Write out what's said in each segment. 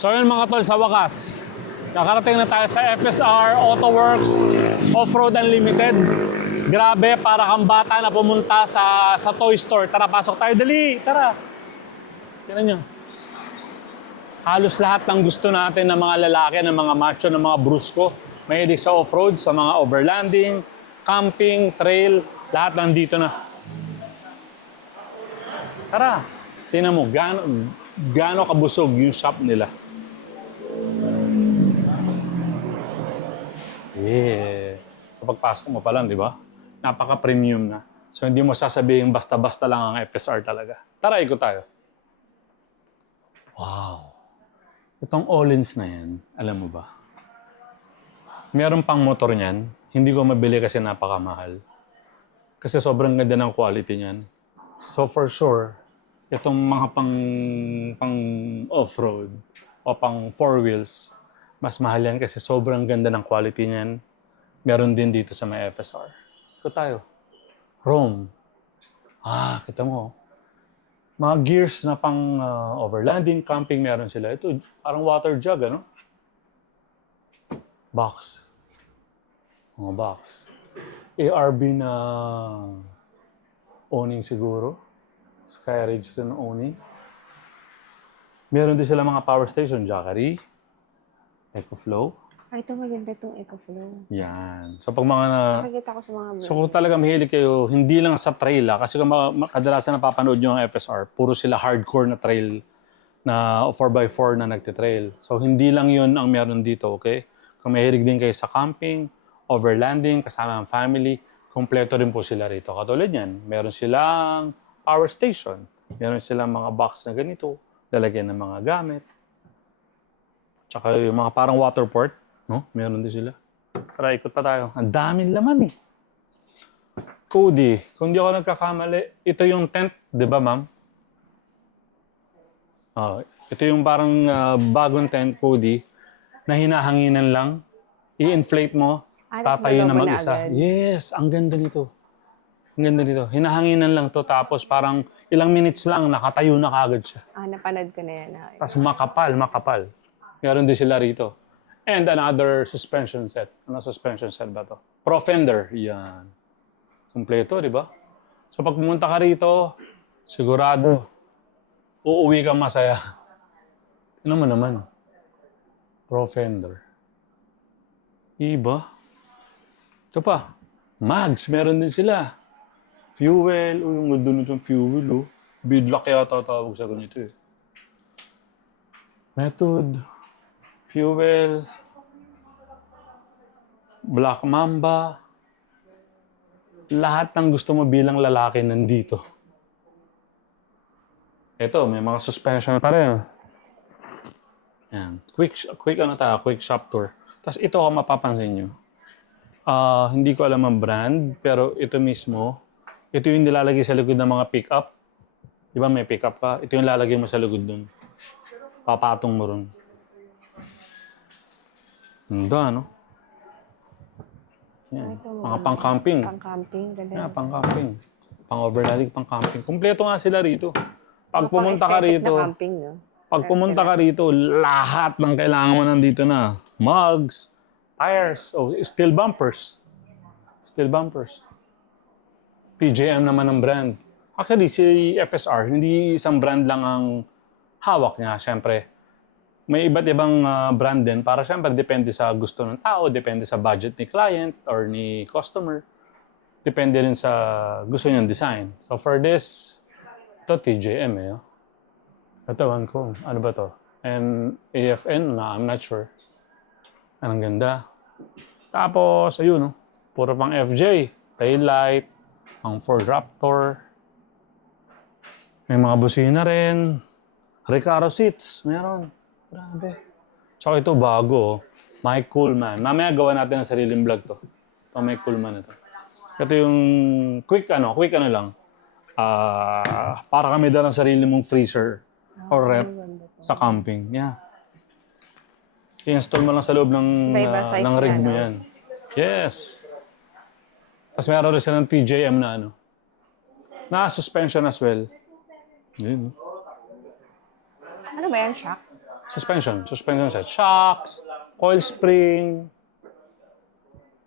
So yun mga tol, sa wakas, nakarating na tayo sa FSR Autoworks Off-Road Unlimited. Grabe, para kang bata na pumunta sa toy store. Tara, pasok tayo. Dali, tara. Tignan nyo. Halos lahat ng gusto natin ng mga lalaki, ng mga macho, ng mga brusko. Mahilig sa off-road, sa mga overlanding, camping, trail, lahat nandito na. Tara, tingnan mo, gaano kabusog yung shop nila. Yeah. So pagpasok mo pa lang, di ba? Napaka-premium na. So hindi mo sasabihin basta-basta lang ang FSR talaga. Tara, ikot tayo. Wow. Itong Öhlins na yan, alam mo ba? Meron pang motor niyan. Hindi ko mabili kasi napakamahal. Kasi sobrang ganda ng quality niyan. So for sure, itong mga pang off-road o pang four wheels, mas mahal yan kasi sobrang ganda ng quality niyan. Meron din dito sa may FSR. Ito tayo. Rome. Kita mo. Mga gears na pang overlanding, camping, meron sila. Ito, parang water jug, ano? Box. Mga box. ARB na owning siguro. Skyridge rin owning. Meron din sila mga power station. Jackery. EcoFlow. Ay, ito maganda itong EcoFlow. Yan. So pag mga Nakikita ko sa mga vlog. So kung talaga mahilig kayo, hindi lang sa trail kasi kung kadalasan napapanood nyo ang FSR, puro sila hardcore na trail na 4x4 na nagtitrail. So hindi lang yun ang meron dito, okay? Kung mahilig din kayo sa camping, overlanding, kasama ang family, kompleto rin po sila rito. Katulad yan, meron silang power station, meron silang mga box na ganito, lalagyan ng mga gamit. Tsaka yung mga parang water port, no? Meron din sila. Tara, ikot pa tayo. Ang daming laman eh. Cody, kung di ako nagkakamali, ito yung tent, di ba ma'am? Ito yung parang bagong tent, Cody, na hinahanginan lang. I-inflate mo, tatayo na mag-isa. Yes, ang ganda nito. Ang ganda nito. Hinahanginan lang to tapos parang ilang minutes lang, nakatayo na kagad siya. Napanood ko na yan. Tapos makapal. Meron din sila rito. And another suspension set. Ano suspension set ba to? Pro fender. Yan. Kompleto, di ba? So pag pumunta ka rito, sigurado, uuwi kang masaya. Ano mo naman? Pro fender. Iba. Ito pa. Mags, meron din sila. Fuel. Yung ganda nitong fuel, oh. Bidlock yata tawag sa ganito, eh. Method. Fuel, Black Mamba, lahat ng gusto mo bilang lalaki nandito. Ito, may mga suspension pa rin. Yan. Quick shop tour. Tapos ito ang mapapansin nyo. Hindi ko alam ang brand, pero ito mismo, ito yung nilalagay sa likod ng mga pick-up. Di ba may pick-up ka? Ito yung lalagay mo sa likod dun. Papatong mo ron. Ganda, no? Yan. Mga pang-camping. Pang-camping, ganda. Yeah, pang-camping. Pang-overlanding, pang-camping. Kumpleto nga sila rito. Pag pumunta ka rito, na camping, no? pag pumunta ka rito, lahat ng kailangan mo nandito na. Mugs, tires, steel bumpers. Steel bumpers. TJM naman ang brand. Actually, si FSR, hindi isang brand lang ang hawak niya, syempre. May iba't ibang brand din para syempre depende sa gusto ng tao, depende sa budget ni client or ni customer. Depende rin sa gusto niyang design. So for this, ito TJM eh. Katawan ko, ano ba to? And AFN na, I'm not sure. Anong ganda. Tapos, ayun, no? Puro pang FJ. Tail light, pang Ford Raptor. May mga busina rin. Recaro seats, meron. Grabe. Tsaka ito bago, Mike Coolman. Mamaya gawa natin ang sariling vlog to. Ito Mike Coolman ito. Ito yung quick ano lang. Para kami daw ng sarili mong freezer or rep sa camping. Yeah. I-install mo lang sa loob ng rig mo yan. Yes. Tapos meron rin silang TJM na ano. Na suspension as well. Yun. Ano ba yan, shock? Suspension set. Shocks, coil spring,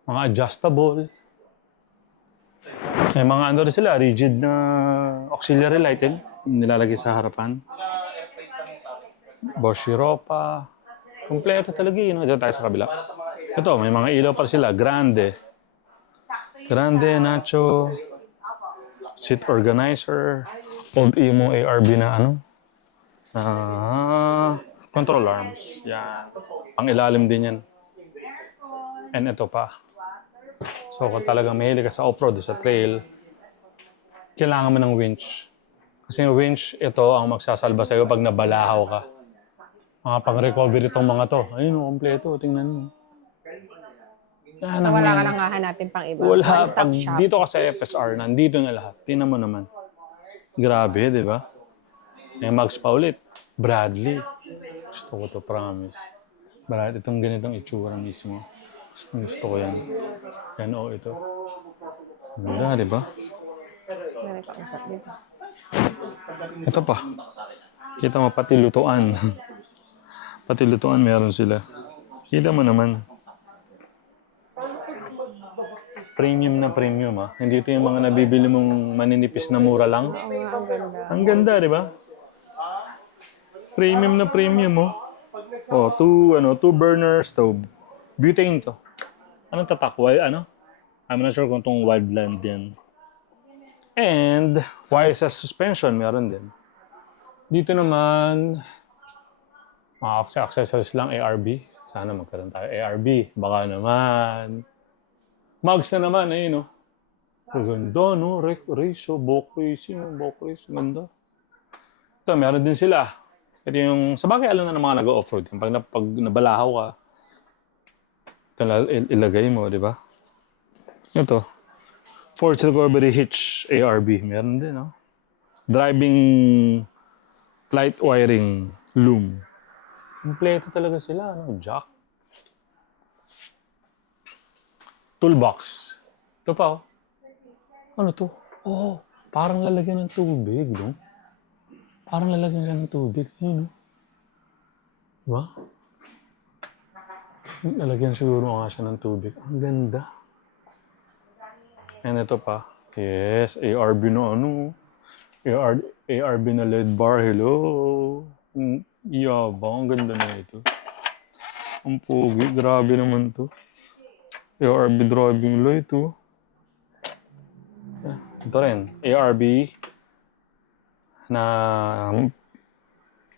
mga adjustable. May mga ano rin sila, rigid na auxiliary lighting, nilalagay sa harapan. Bosch Europa. Kompleto talaga yun. Diyan tayo sa kabila. Ito, may mga ilaw pa sila. Grande, Nacho, seat organizer, old Emo ARB na ano, control arms. Yan. Ang ilalim din yan. And ito pa. So kung talagang mahilig ka sa off-road, sa trail, kailangan mo ng winch. Kasi yung winch, ito ang magsasalba sa'yo pag nabalahaw ka. Mga pang-recovery itong mga to. Ayun, kompleto. Tingnan mo. Yan, So, wala ka nang hahanapin pang iba. wala. One-stop Pag shop. dito ka sa FSR, nandito na lahat. Tingnan mo naman. Grabe, di ba? May mags pa ulit. Bradley. Gusto ko to, promise. Brad, itong ganitong itsura mismo. Gusto ko yan. Yan o, ito. Ganda, di ba? Meron pa usap dito. Ito pa. Kita mo, pati lutuan. Pati lutuan meron sila. Kita mo naman. Premium na premium, ah. Hindi ito yung mga nabibili mong maninipis na mura lang. Oo nga, ang ganda. Ang ganda, di ba? Premium na premium, oh. Oh, two burner stove. Butane to. Anong tatak? Ano? I'm not sure kung itong Wildland din. And, YSS suspension, meron din. Dito naman, mga accessories lang, ARB. Sana magkaroon tayo ARB. Baka naman. Mags na naman, ayun, no? Ang ganda, no? Race, Bok Racing, ganda. Ito, meron din sila. Ito yung, sa bagay, alam na ng mga nag-off-road. Pag nabalahaw ka, ito ilagay mo, di ba? Ito, Force Recovery Hitch ARB. Meron din, no? Driving light wiring loom. Kompleto talaga sila, no? Jack. Toolbox. Ito pa, oh. Ano to? Oh, parang lalagyan ng tubig, no? Parang lalagyan siya ng tubig. Ayun, no? Diba? Lalagyan siguro nga siya ng tubig. Ang ganda. And ito pa. Yes, ARB na ano. ARB na LED bar. Hello. Yabang. Ang ganda na ito. Ang pogi. Grabe naman to. ARB driving light, oh. Ito rin. ARB na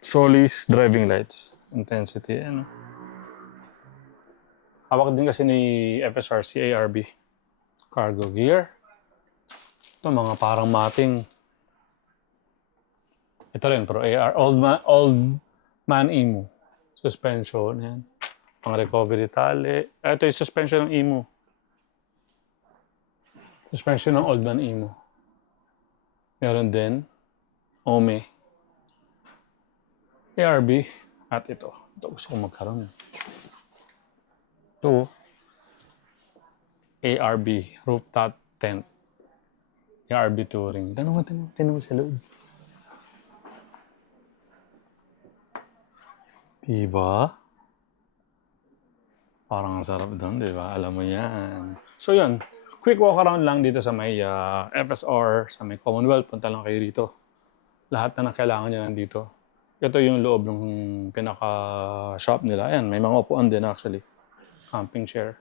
Solis driving lights. Intensity. Ano. Hawak din kasi ni FSR si ARB. Cargo gear. Ito mga parang mating. Ito rin, pero old man Emo. Suspension, yan. Pang recovery tali. Ito yung suspension ng Emo. Suspension ng old man Emo. Meron din. Ome. ARB. At ito. Ito gusto kong magkaroon. Ito. ARB. Rooftop tent. ARB touring. Tanong mo sa loob. Diba? Parang ang sarap doon, di ba? Alam mo yan. So yun, quick walk around lang dito sa may FSR, sa may Commonwealth. Punta lang kayo dito. Lahat na kailangan nyo nandito. Ito yung loob ng pinaka-shop nila. Ayan, may mga upuan din actually. Camping chair.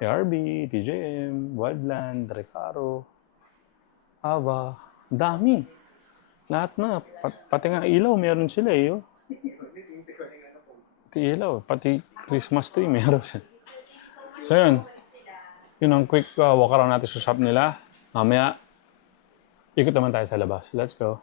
ARB, TJM, Wildland, Recaro, Ava. Dami. Lahat na. Pati nga ilaw, meron sila eh. Oh. Pati ilaw, pati Christmas tree, meron siya. So yun. Yun ang quick walk around natin sa shop nila. Mamaya, ikot naman tayo sa labas. Let's go.